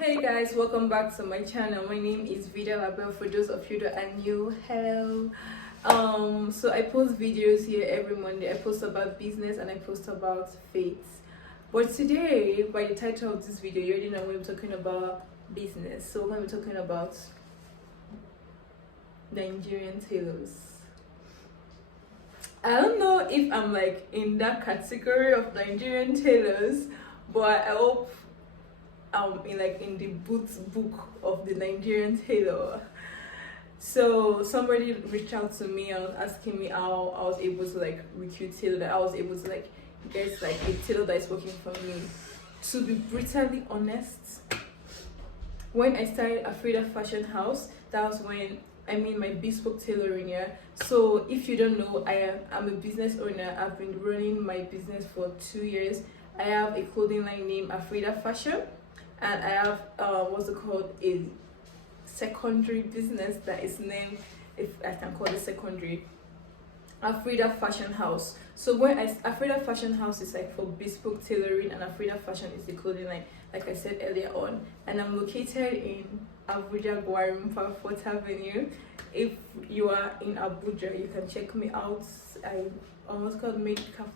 Hey guys, welcome back to my channel. My name is Vida Label. For those of you that are new, hello. So I post videos here every Monday. I post about business and I post about faith. But today, by the title of this video, you already know we're talking about business. So we're going to be talking about Nigerian tailors. I don't know if I'm like in that category of Nigerian tailors, but I hope I'm in the boot book of the Nigerian tailor. So somebody reached out to me and was asking me how I was able to like recruit tailor, that I was able to like get like a tailor that is working for me. To be brutally honest, when I started Afrida Fashion House, that was when I mean my bespoke tailoring. Yeah. So if you don't know, I'm a business owner. I've been running my business for 2 years. I have a clothing line named Afrida Fashion, and I have what's it called, a secondary business that is named, if I can call it secondary, Afrida Fashion House. So Afrida Fashion House is like for bespoke tailoring, and Afrida Fashion is the clothing line, like I said earlier on. And I'm located in Abuja, Guarimpa, 4th Avenue. If you are in Abuja, you can check me out. I almost called makeup.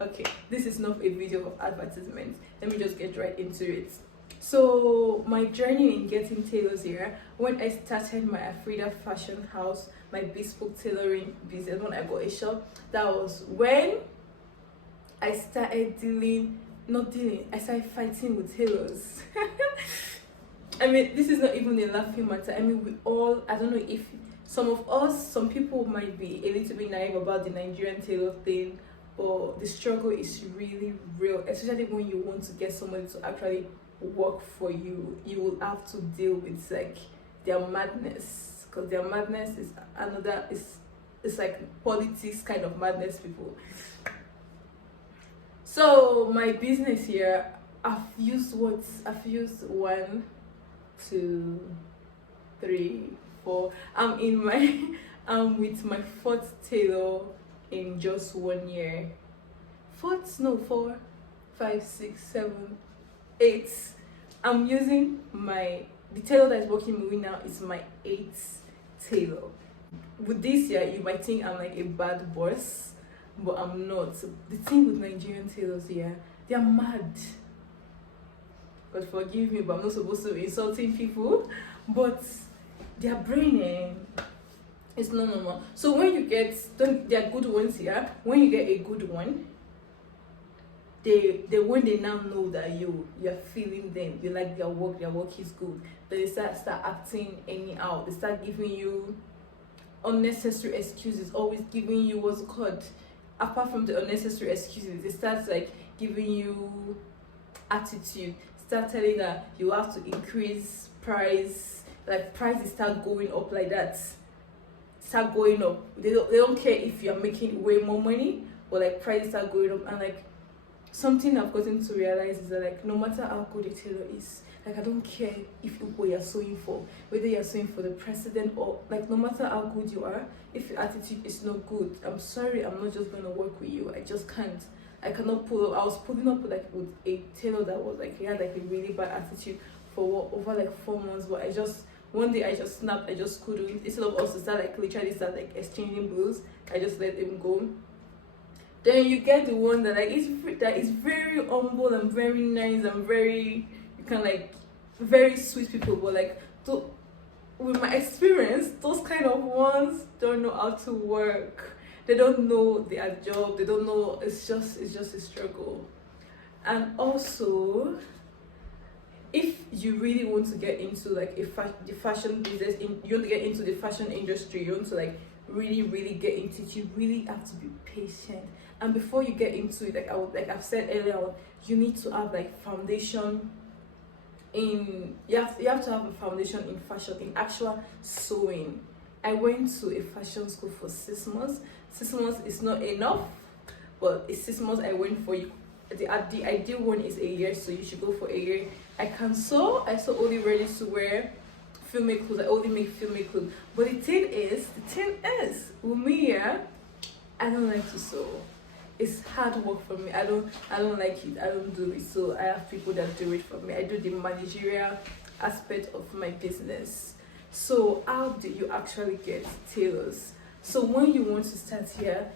Okay, this is not a video of advertisement. Let me just get right into it. So my journey in getting tailors here, when I started my Afrida Fashion House, my bespoke tailoring business, when I got a shop, that was when I started I started fighting with tailors. I mean, this is not even a laughing matter. I mean, I don't know if some people might be a little bit naive about the Nigerian tailor thing, but the struggle is really real, especially when you want to get somebody to actually work for you. You will have to deal with like their madness, because their madness is it's like politics kind of madness, people. So my business here, I've used 1, 2, 3, 4. I'm with my 4th tailor in just 1 year. 4, 5, 6, 7, 8. I'm using the tailor that is working with me now is my 8th tailor. With this year, you might think I'm like a bad boss, but I'm not. The thing with Nigerian tailors here, they are mad. God forgive me, but I'm not supposed to be insulting people, but their brain is not normal. So when you get, there are good ones here. When you get a good one, when they now know that you're feeling them, you like their work is good, then they start acting anyhow. They start giving you unnecessary excuses, always giving you what's called, apart from the unnecessary excuses, they start like giving you attitude, start telling that you have to increase price, like prices start going up like that, start going up. They don't care if you're making way more money, but like prices start going up. And like something I've gotten to realize is that like no matter how good a tailor is, like I don't care if what you're sewing for, whether you're sewing for the president or like, no matter how good you are, if your attitude is not good, I'm sorry, I'm not just gonna work with you. I just can't. I cannot pull up. I was pulling up with a tailor that was like, he had like a really bad attitude for over like 4 months, but one day I just snapped. I just couldn't. Instead of us to start like literally start like exchanging bills, I just let him go. Then you get the one that is very humble and very nice and very sweet people, but like with my experience, those kind of ones don't know how to work. They don't know their job. They don't know. It's just a struggle. And also, if you really want to get into like the fashion business, you want to get into the fashion industry, you want to like really get into it, you really have to be patient. And before you get into it, like I've said earlier on, you need to have like foundation in, you have to have a foundation in fashion, in actual sewing. I went to a fashion school for 6 months. 6 months is not enough, but it's 6 months I went for. The ideal one is a year, so you should go for a year. I can sew. I sew only ready to wear female clothes. I only make female clothes. But the thing is, with me, yeah, I don't like to sew. it's hard work for me. I don't like it. I don't do it. So I have people that do it for me. I do the managerial aspect of my business. So how do you actually get tailors? So when you want to start here,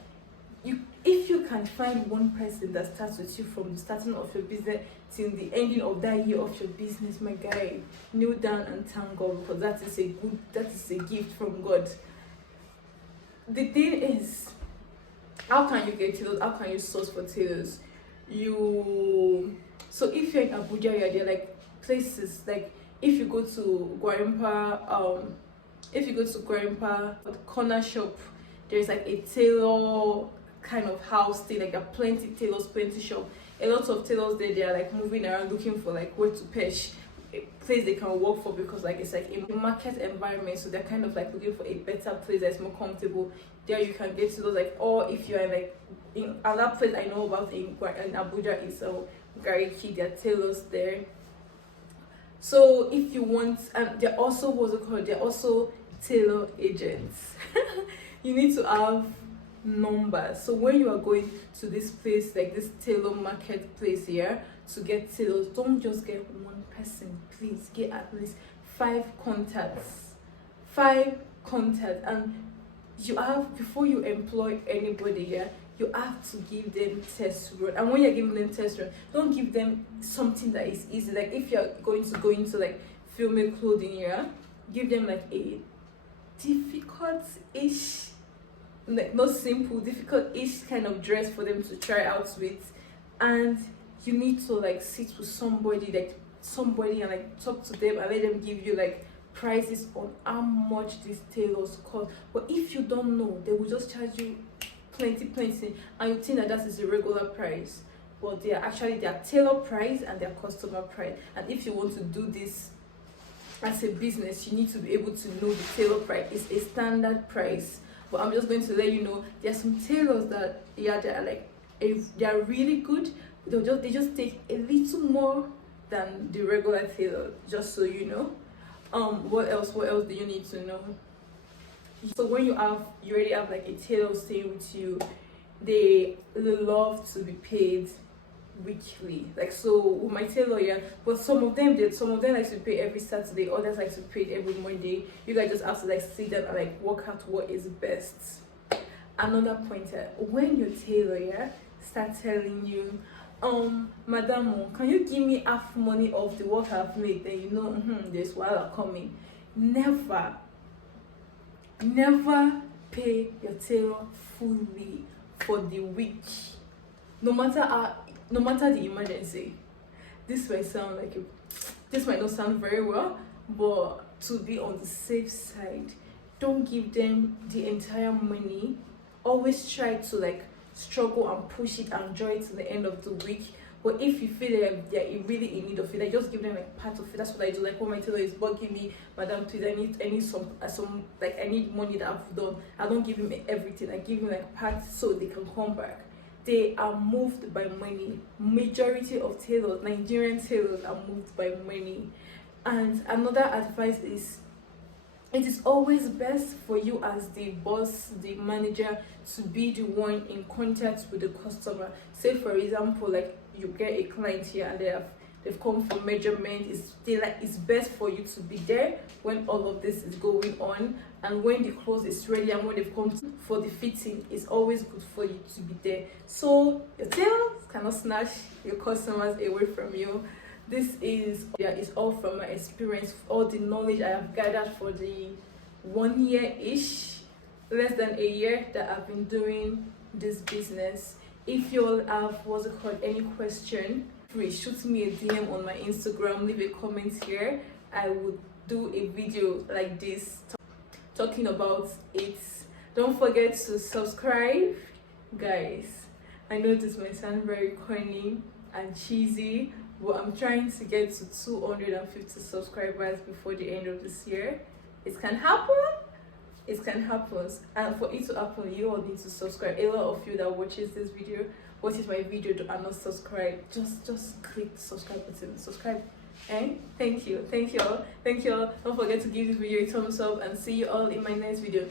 if you can find one person that starts with you from the starting of your business till the ending of that year of your business, my guy, kneel down and thank God, because that is a gift from God. The thing is, how can you get tailors? How can you source for tailors? So if you're in Abuja, you're there, like places like if you go to Guarimpa, the corner shop, there's like a tailor kind of house thing, like a plenty tailors, plenty shop. A lot of tailors there, they are like moving around looking for like where to pitch, a place they can work for, because like it's like a market environment, so they're kind of like looking for a better place that's more comfortable. There you can get to those, like, or if you're like in another place I know about in Abuja is Gariki, there are tailors there. So if you want, and they're also they're also tailor agents. You need to have numbers. So when you are going to this place, like this tailor marketplace here, to get tailors, don't just get one person. Please get at least 5 contacts. 5 contacts, and you have, before you employ anybody here, you have to give them test run. And when you're giving them test run, don't give them something that is easy. Like if you're going to go into like female clothing here, give them like a difficult-ish, like not simple, difficult-ish kind of dress for them to try out with. And you need to like sit with somebody and like talk to them and let them give you like prices on how much these tailors cost. But if you don't know, they will just charge you plenty, and you think that is the regular price, but they are actually their tailor price and their customer price. And if you want to do this as a business, you need to be able to know the tailor price is a standard price. But I'm just going to let you know, there are some tailors that they are like, if they are really good, they just take a little more than the regular tailor, just so you know. What else do you need to know? So when you already have like a tailor staying with you, they love to be paid weekly. Like, so with my tailor, yeah, but some of them like to pay every Saturday, others like to pay every Monday. You guys just have to like sit down and like work out what is best. Another pointer, when your tailor, yeah, start telling you, madam, can you give me half money of the work I've made? Then you know, there's while coming. Never pay your tailor fully for the week, no matter the emergency. This might not sound very well, but to be on the safe side, don't give them the entire money. Always try to like struggle and push it and enjoy it to the end of the week. But if you feel like they're really in need of it, I just give them like part of it. That's what I do. Like when my tailor is bugging me, madam, please, I need some like I need money that I've done. I don't give him everything. I give him like parts so they can come back. They are moved by money. Majority of tailors, Nigerian tailors, are moved by money. And another advice is, it is always best for you as the boss, the manager, to be the one in contact with the customer. Say for example, like you get a client here and they've come for measurement. It's best for you to be there when all of this is going on, and when the clothes is ready and when they've come for the fitting, it's always good for you to be there, so your tailors cannot snatch your customers away from you. This is all from my experience, all the knowledge I have gathered for the 1 year-ish, less than a year that I've been doing this business. If you all have any question, please shoot me a DM on my Instagram, leave a comment here. I would do a video like this talking about it. Don't forget to subscribe, guys. I know this might sound very corny and cheesy, but I'm trying to get to 250 subscribers before the end of this year. It can happen. It can happen, and for it to happen, you all need to subscribe. A lot of you that watches my video are not subscribed. Just click the subscribe button. Subscribe. And thank you all. Don't forget to give this video a thumbs up, and see you all in my next video.